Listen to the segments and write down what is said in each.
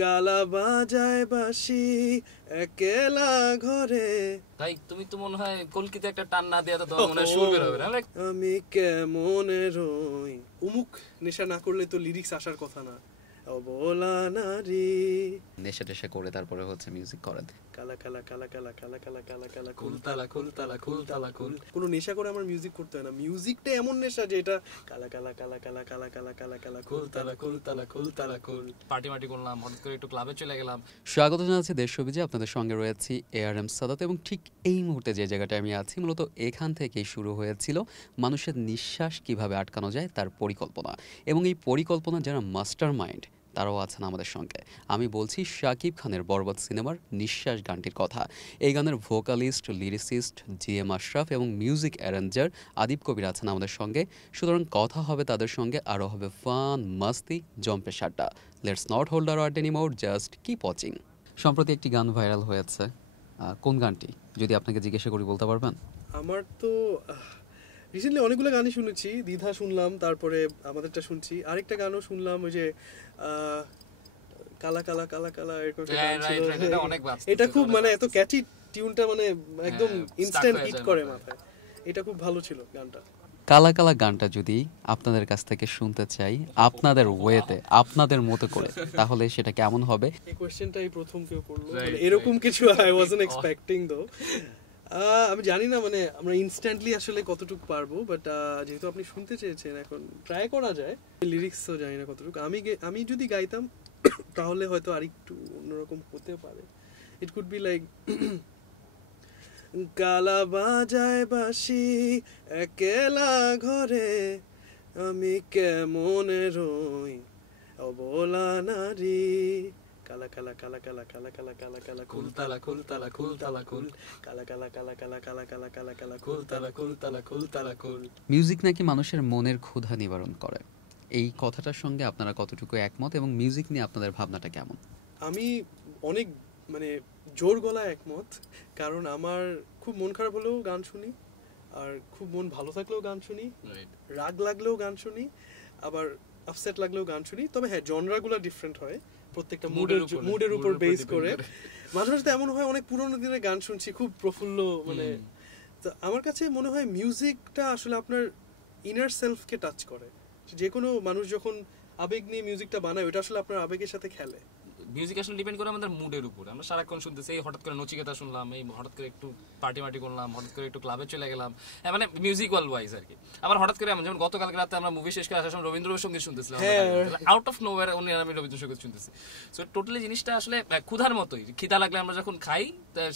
কালা বাজায় বাঁশি একলা ঘরে। ভাই তুমি তো মনে হয় কলকিতে একটা টান না দেয়া তো তোমার মনে হয় সুর বের হবে না। আমি কেমনে রই, উমুক নেশা না করলে তো লিরিক্স আসার কথা না। অবলা নারী নেশা টেশা করে তারপরে হচ্ছে মিউজিক করেন। কালা কালা কালা কালা কালা কালা কালা কালা কুলতালা কুলতালা কুলতালা কুল। কোনো নেশা করে আমার মিউজিক করতে হয় না। মিউজিকটা এমন নেশা যে এটা কালা কালা কালা কালা কালা কালা কালা কালা কুলতালা কুলতালা কুলতালা কুল। পার্টি মার্টি করলাম, হঠাৎ করে একটু ক্লাবে চলে গেলাম। স্বাগত জানাচ্ছি দেশ সবিজে, আপনাদের সঙ্গে রয়েছি ARM সাদাত। এবং ঠিক এই মুহূর্তে যে জায়গাটায় আমি আছি, মূলত এখান থেকেই শুরু হয়েছিল মানুষের নিঃশ্বাস কিভাবে আটকানো যায় তার পরিকল্পনা। এবং এই পরিকল্পনা যারা মাস্টার মাইন্ড তারাও আছেন আমাদের সঙ্গে। আমি বলছি শাকিব খানের বরবাদ সিনেমার নিঃশ্বাস গানটির কথা। এই গানের ভোকালিস্ট, লিরিসিস্ট GM আশরাফ এবং মিউজিক অ্যারেঞ্জার আদিব কবির আছেন আমাদের সঙ্গে। সুতরাং কথা হবে তাদের সঙ্গে, আরও হবে ফান, মাস্তি, জম্পে সাড্ডা। Let's not hold your wait anymore, just keep watching. সম্প্রতি একটি গান ভাইরাল হয়েছে, কোন গানটি যদি আপনাকে জিজ্ঞাসা করি বলতে পারবেন? আমার তো রিসেন্টলি অনেকগুলো গানই শুনেছি। দ্বিধা শুনলাম, তারপরে আমাদেরটা শুনছি, আরেকটা গানও শুনলাম, ওই যে কালা কালা কালা কালা এরকম একটা গান ছিল। এটা খুব মানে এত ক্যাচি টিউনটা, মানে একদম ইনস্ট্যান্ট হিট করে মাথায়। এটা খুব ভালো ছিল গানটা। কালা কালা গানটা যদি আপনাদের কাছ থেকে শুনতে চাই আপনাদের ওয়েতে, আপনাদের মতো করে, তাহলে সেটা কেমন হবে? এই কোশ্চেনটাই প্রথম কেউ করলো, মানে এরকম কিছু আই ওয়াজন্ট এক্সপেক্টিং দো। আমি জানি না মানে আমরা ইনস্ট্যান্টলি আসলে কতটুকু পারবো, বাট যেহেতু আপনি শুনতে চেয়েছেন, এখন ট্রাই করা যায়। লিরিক্সও জানি না কতটুকু। আমি যদি গাইতাম তাহলে হয়তো আরেকটু অন্যরকম হতে পারে। ইট কুড বি লাইক কালা বাজায় বাঁশি একলা ঘরে, আমি কেমনে রই অবলা নারী, কালা কালা কালা কালা কালা কালা কালা কালা কুলতালা কুলতালা কুলতালা কুল। কালা কালা কালা কালা কালা কালা কালা কালা কুলতালা কুলতালা কুলতালা কুল। মিউজিক নাকি মানুষের মনের ক্ষুধা নিবারণ করে, এই কথাটার সঙ্গে আপনারা কতটুকু একমত এবং মিউজিক নিয়ে আপনাদের ভাবনাটা কেমন? আমি অনেক মানে জোর গলায় একমত, কারণ আমার খুব মন খারাপ হলেও গান শুনি, আর খুব মন ভালো থাকলেও গান শুনি, রাগ লাগলেও গান শুনি, আবার আপসেট লাগলেও গান শুনি। তবে হ্যাঁ, জনরাগুলো ডিফারেন্ট হয়, প্রত্যেকটা মুডের উপর বেস করে। মাঝে মাঝে এমন হয় অনেক পুরোনো দিনের গান শুনছি, খুব প্রফুল্ল, মানে তো আমার কাছে মনে হয় মিউজিকটা আসলে আপনার ইনার সেলফকে টাচ করে। যে কোনো মানুষ যখন আবেগ নিয়ে মিউজিকটা বানায়, ওটা আসলে আপনার আবেগের সাথে খেলে। মিউজিক আসলে ডিপেন্ড করে আমাদের মুডের উপর। আমরা সারাক্ষণ শুনতেছি, এই হঠাৎ করে নচিকেতা শুনলাম, এই হঠাৎ করে একটু পার্টি মার্টি করলাম, হঠাৎ করে একটু ক্লাবে চলে গেলাম, মানে মিউজিক্যাল ওয়াইজ আর কি। আবার হঠাৎ করে যেমন গতকালকে রাতে আমরা মুভি শেষ করে আসার সময় রবীন্দ্র সঙ্গীত শুনতেছিলাম, আউট অফ নোওয়্যার উনি আমি রবীন্দ্র সঙ্গীত শুনতেছি। সো টোটালি জিনিসটা আসলে ক্ষুধার মতোই, খিদা লাগলে আমরা যখন খাই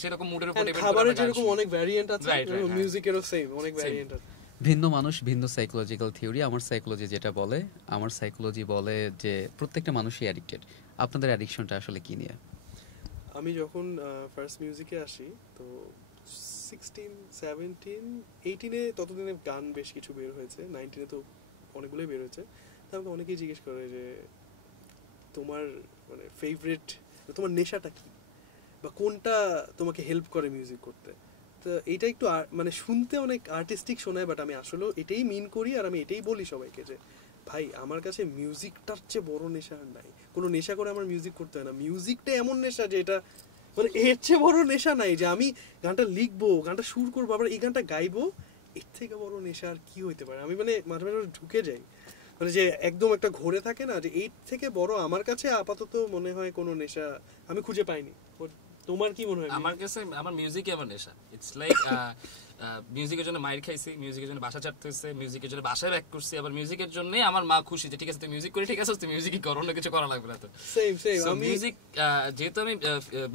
সেরকম মুডের উপর ডিপেন্ড করে। খাবারের যেরকম অনেক ভ্যারিয়েন্ট আছে, মিউজিকেরও সেম অনেক ভ্যারিয়েন্ট আছে। ভিন্ন মানুষ, ভিন্ন সাইকোলজিক্যাল থিওরি। আমার সাইকোলজি যেটা বলে, আমার সাইকোলজি বলে যে প্রত্যেকটা মানুষই অ্যাডিক্টেড। আপনাদের অ্যাডিকশনটা আসলে কি নিয়ে? আমি যখন ফার্স্ট মিউজিকে আসি, তো 16, 17, 18-এ ততদিনে গান বেশ কিছু বের হয়েছে, 19-এ তো অনেকগুলোই বের হয়েছে। আমাকে অনেকেই জিজ্ঞেস করে যে তোমার মানে ফেভারিট, তোমার নেশাটা কি, বা কোনটা তোমাকে হেল্প করে মিউজিক করতে। তো এইটা একটু মানে শুনতে অনেক আর্টিস্টিক শোনায়, বাট আমি আসলে এটাই মিন করি, আর আমি এটাই বলি সবাইকে যে ভাই, আমার কাছে মিউজিকটার চেয়ে বড় নেশা নাই। কোনো নেশা করে আমার মিউজিক করতে হয় না। মিউজিকটা এমন নেশা যে এটা মানে এর চেয়ে বড় নেশা নাই, যে আমি গানটা লিখবো, গানটা সুর করবো, আবার এই গানটা গাইবো, এর থেকে বড় নেশা আর কি হইতে পারে। আমি মানে মাঝে মাঝে ঢুকে যাই, মানে যে একদম একটা ঘোরে থাকে না, যে এর থেকে বড় আমার কাছে আপাতত মনে হয় কোনো নেশা আমি খুঁজে পাইনি। তোমার কি মনে হয়? আমার কাছে আমার মিউজিকই আমার নেশা। ইটস লাইক মিউজিকের জন্য মাইর খাইছি, মিউজিকের জন্য বাসা ছাড়তে হয়েছে, মিউজিকের জন্য বাসায় ব্যাক করছি, আবার মিউজিকের জন্য আমার মা খুশি যে ঠিক আছে তুই মিউজিক করি, ঠিক আছে তুই মিউজিকই কর, অন্য কিছু করা লাগবে না। তো মিউজিক, যেহেতু আমি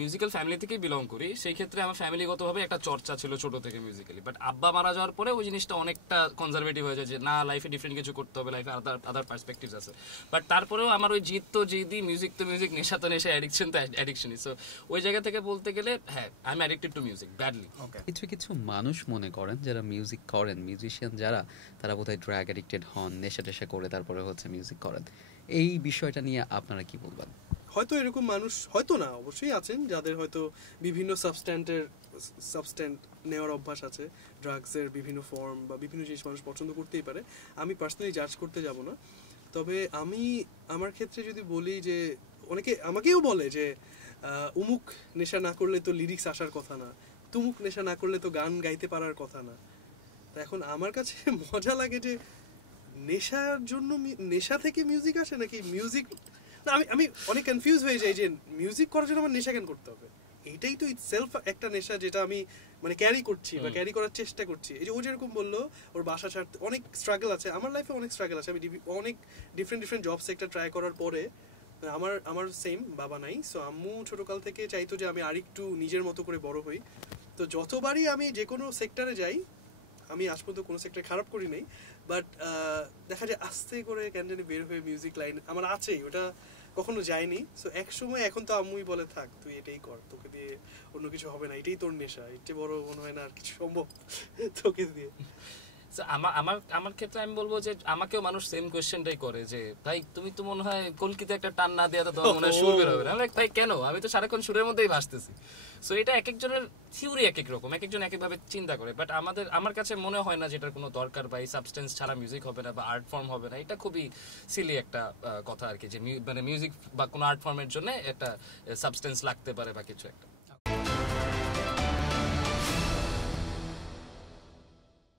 মিউজিক্যাল ফ্যামিলি থেকে বিলং করি, সেই ক্ষেত্রে আমার ফ্যামিলিগতভাবে একটা চর্চা ছিল ছোট থেকে মিউজিক্যালি। বাট আব্বা মারা যাওয়ার পরে ওই জিনিসটা অনেকটা কনজারভেটিভ হয়ে যায়, যে না লাইফে ডিফারেন্ট কিছু করতে হবে, লাইফে আদার পার্সপেক্টিভস আছে। বাট তারপরেও আমার ওই জিদ তো জিদি, মিউজিক তো মিউজিক, নেশা তো নেশা, অ্যাডিকশন তো অ্যাডিকশনই। সো ওই জায়গা থেকে বলতে গেলে হ্যাঁ, I am addicted to music badly. কিছু কিছু মানুষ মনে করেন যারা মিউজিক করেন, মিউজিশিয়ান যারা, তারা বোধহয় ড্রাগ অ্যাডিক্টেড হন, নেশা টেশা করে তারপরে হচ্ছে মিউজিক করেন। এই বিষয়টা নিয়ে আপনারা কি বলবেন? হয়তো এরকম মানুষ, হয়তো না, অবশ্যই আছেন যাদের হয়তো বিভিন্ন সাবস্ট্যান্ট নেওয়ার অভ্যাস আছে, ড্রাগসের বিভিন্ন ফর্ম বা বিভিন্ন জিনিস মানুষ পছন্দ করতেই পারে। আমি পার্সোনালি জাজ করতে যাব না। তবে আমি আমার ক্ষেত্রে যদি বলি যে অনেকে আমাকেও বলে যে উমুক নেশা না করলে তো লিরিক্স আসার কথা না, তুমুক নেশা না করলে তো গান গাইতে পারার কথা না। তা এখন আমার কাছে মজা লাগে যে নেশার জন্য নেশা থেকে মিউজিক আসে নাকি মিউজিক, না আমি আমি অনেক কনফিউজ হয়ে যাই যে মিউজিক করার জন্য আমার নেশা কেন করতে হবে। এইটাই তো ইটসেলফ একটা নেশা, যেটা আমি মানে ক্যারি করছি বা ক্যারি করার চেষ্টা করছি। এই যে ও যেরকম বললো ওর বাসা ছাড়তে অনেক স্ট্রাগল আছে, আমার লাইফে অনেক স্ট্রাগল আছে। আমি অনেক ডিফারেন্ট জব সেক্টর ট্রাই করার পরে আমার সেম বাবা নাই, সো আম্মু ছোটকাল থেকে চাইতো যে আমি আরেকটু নিজের মতো করে বড় হই। তো যতবারই আমি যে কোনো সেক্টরে যাই, আমি আজ পর্যন্ত কোনো সেক্টরে খারাপ করি নাই, বাট দেখা যায় আস্তে করে কেন জানি বের হয়ে মিউজিক লাইন আমার আছেই, ওটা কখনো যায়নি। সো এক সময় এখন তো আম্মুই বলে থাক তুই এটাই কর, তোকে দিয়ে অন্য কিছু হবে না, এটাই তোর নেশা, এর চেয়ে বড় মনে হয় না আর কিছু সম্ভব তোকে দিয়ে। আমার ক্ষেত্রে আমি বলবো যে আমাকেও মানুষ সেম কোয়েশ্চেনটাই করে যে ভাই তুমি তো মনে হয় কলকিতে একটা টান না দেওয়া তো তোমার মনে হয় সুর বের হবে না। লাইক ভাই কেন, আমি তো সারাক্ষণ সুরের মধ্যেই ভাসতেছি। সো এটা এক একজনের থিওরি এক এক রকম, এক একজন এক একভাবে চিন্তা করে। বাট আমার কাছে মনে হয় না যেটার কোনো দরকার বা এই সাবস্টেন্স ছাড়া মিউজিক হবে না বা আর্ট ফর্ম হবে না। এটা খুবই সিলি একটা কথা আর কি, যে মানে মিউজিক বা কোনো আর্ট ফর্মের জন্য একটা সাবস্টেন্স লাগতে পারে বা কিছু একটা।